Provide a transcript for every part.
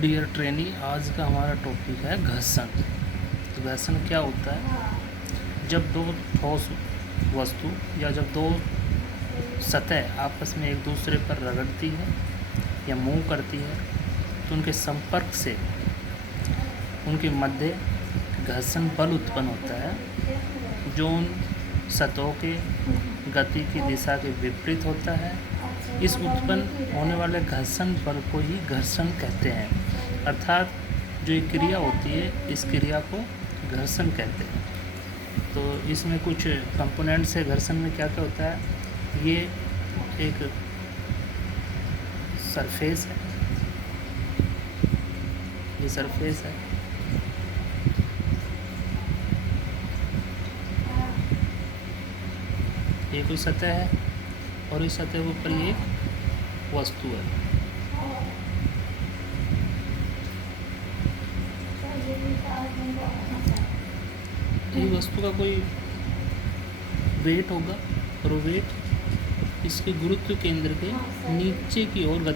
Dear trainee, आज का हमारा टॉपिक है घर्षण। तो घर्षण क्या होता है? जब दो ठोस वस्तु या जब दो सतह आपस में एक दूसरे पर रगड़ती है या मूव करती है तो उनके संपर्क से उनके मध्य घर्षण बल उत्पन्न होता है जो उन सतहों के गति की दिशा के विपरीत होता है। इस उत्पन्न होने वाले घर्षण बल को ही घर्षण कहते हैं, अर्थात जो ये क्रिया होती है इस क्रिया को घर्षण कहते हैं। तो इसमें कुछ कंपोनेंट्स है घर्षण में। क्या क्या होता है? ये एक सरफेस है, ये सरफेस है, ये कोई सतह है और इस सतह के ऊपर ये वस्तु है। ये वस्तु का कोई वेट होगा और वो वेट इसके गुरुत्व केंद्र के नीचे की ओर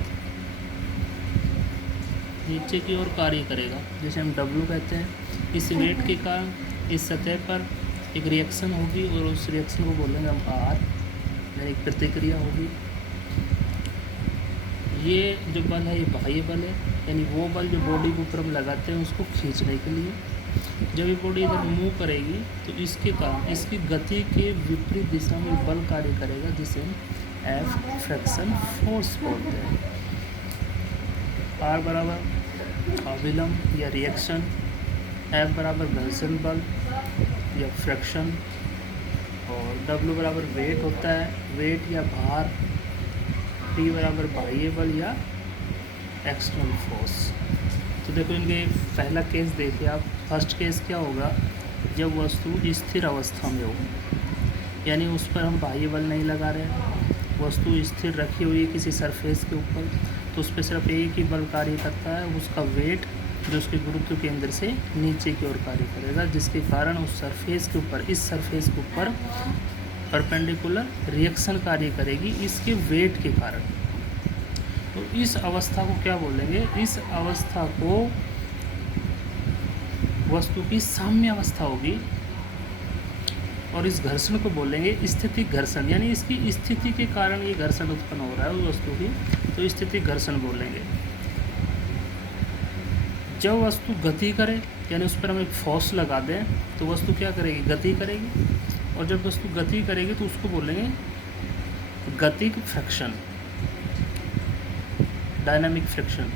कार्य करेगा, जिसे हम W कहते हैं। इस वेट के कारण इस सतह पर एक रिएक्शन होगी और उस रिएक्शन को बोलेंगे हम R, यानी एक प्रतिक्रिया होगी। ये जो बल है ये बाह्य बल है, यानी वो बल जो बॉडी के ऊपर हम लगाते हैं उसको खींचने के लिए। जब ये बॉडी इधर मूव करेगी तो इसके कारण इसकी गति के विपरीत दिशा में बल कार्य करेगा, जिसे हम F फ्रिक्शन फोर्स बोलते हैं। R बराबर अविलंब या रिएक्शन, F बराबर घर्षण बल या फ्रिक्शन, और W बराबर वेट होता है, वेट या भार, T बराबर बाह्य बल या एक्सटर्नल फोर्स। तो देखो इनके पहला केस देखिए आप। फर्स्ट केस क्या होगा? जब वस्तु स्थिर अवस्था में हो, यानी उस पर हम बाह्य बल नहीं लगा रहे, वस्तु स्थिर रखी हुई है किसी सरफेस के ऊपर, तो उस पर सिर्फ एक ही बल कार्य करता है, उसका वेट जो उसके गुरुत्व केंद्र से नीचे की ओर कार्य करेगा, जिसके कारण उस सरफेस के ऊपर, इस सरफेस के ऊपर परपेंडिकुलर रिएक्शन कार्य करेगी इसके वेट के कारण। तो इस अवस्था को क्या बोलेंगे? इस अवस्था को वस्तु की साम्य अवस्था होगी, और इस घर्षण को बोलेंगे स्थितिक घर्षण, यानी इसकी स्थिति के कारण ये घर्षण उत्पन्न हो रहा है उस वस्तु की, तो स्थितिक घर्षण बोलेंगे। जब वस्तु गति करे, यानी उस पर हम एक फोर्स लगा दें तो वस्तु क्या करेगी? गति करेगी, और जब वस्तु गति करेगी तो उसको बोलेंगे गतिक फ्रिक्शन, डायनामिक फ्रिक्शन।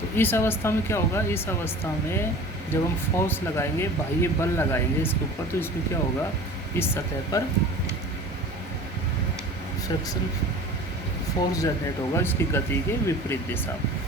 तो इस अवस्था में क्या होगा? इस अवस्था में जब हम फोर्स लगाएंगे, बाह्य बल लगाएंगे इसके ऊपर, तो इसमें क्या होगा? इस सतह पर फ्रिक्शन फोर्स जनरेट होगा इसकी गति के विपरीत दिशा में।